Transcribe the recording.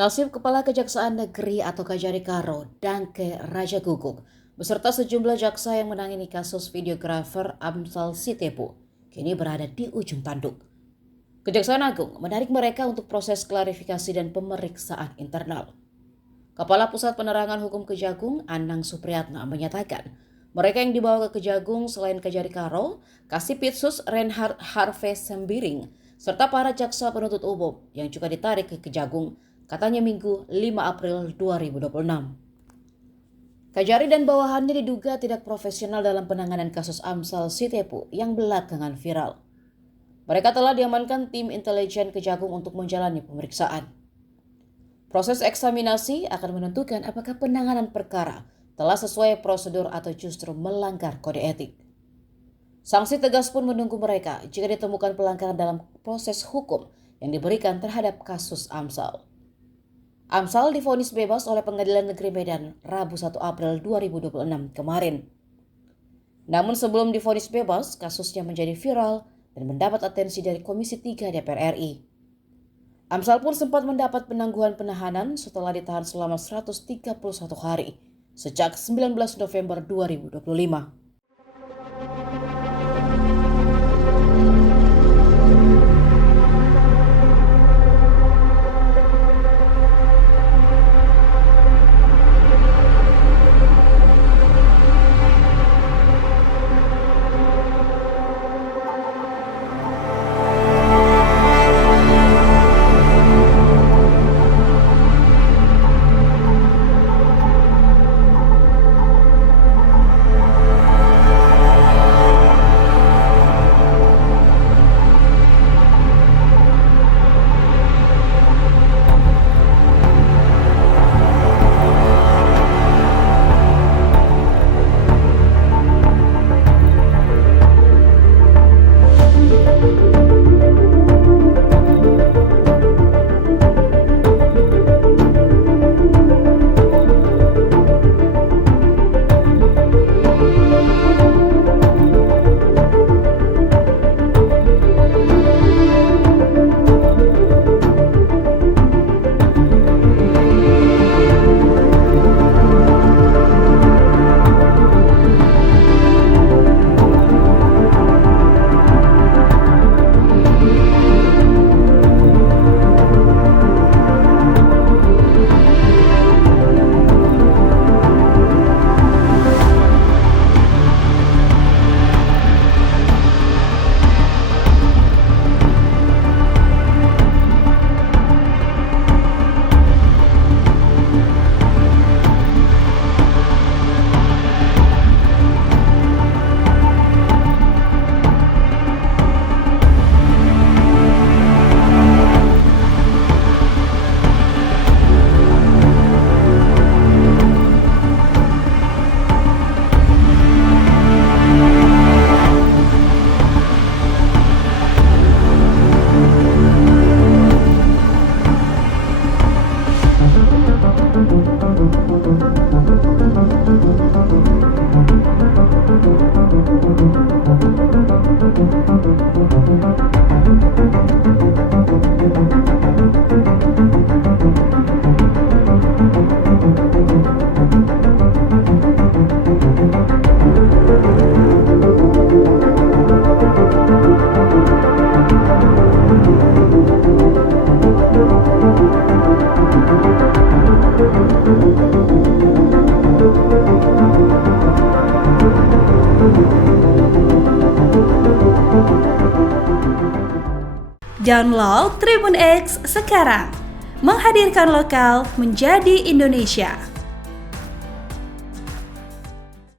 Nasib Kepala Kejaksaan Negeri atau Kajari Karo Dangke Rajaguguk beserta sejumlah jaksa yang menangani kasus videografer Amsal Sitepu kini berada di ujung tanduk. Kejaksaan Agung menarik mereka untuk proses klarifikasi dan pemeriksaan internal. Kepala Pusat Penerangan Hukum Kejagung, Anang Supriyatna, menyatakan mereka yang dibawa ke Kejagung selain Kajari Karo, Kasipitsus Reinhard Harvey Sembiring, serta para jaksa penuntut umum yang juga ditarik ke Kejagung, katanya Minggu 5 April 2026. Kajari dan bawahannya diduga tidak profesional dalam penanganan kasus Amsal Sitepu yang belakangan viral. Mereka telah diamankan tim intelijen Kejagung untuk menjalani pemeriksaan. Proses eksaminasi akan menentukan apakah penanganan perkara telah sesuai prosedur atau justru melanggar kode etik. Sanksi tegas pun menunggu mereka jika ditemukan pelanggaran dalam proses hukum yang diberikan terhadap kasus Amsal. Amsal divonis bebas oleh Pengadilan Negeri Medan Rabu 1 April 2026 kemarin. Namun sebelum divonis bebas, kasusnya menjadi viral dan mendapat atensi dari Komisi 3 DPR RI. Amsal pun sempat mendapat penangguhan penahanan setelah ditahan selama 131 hari sejak 19 November 2025. Download Tribun X sekarang, menghadirkan lokal menjadi Indonesia.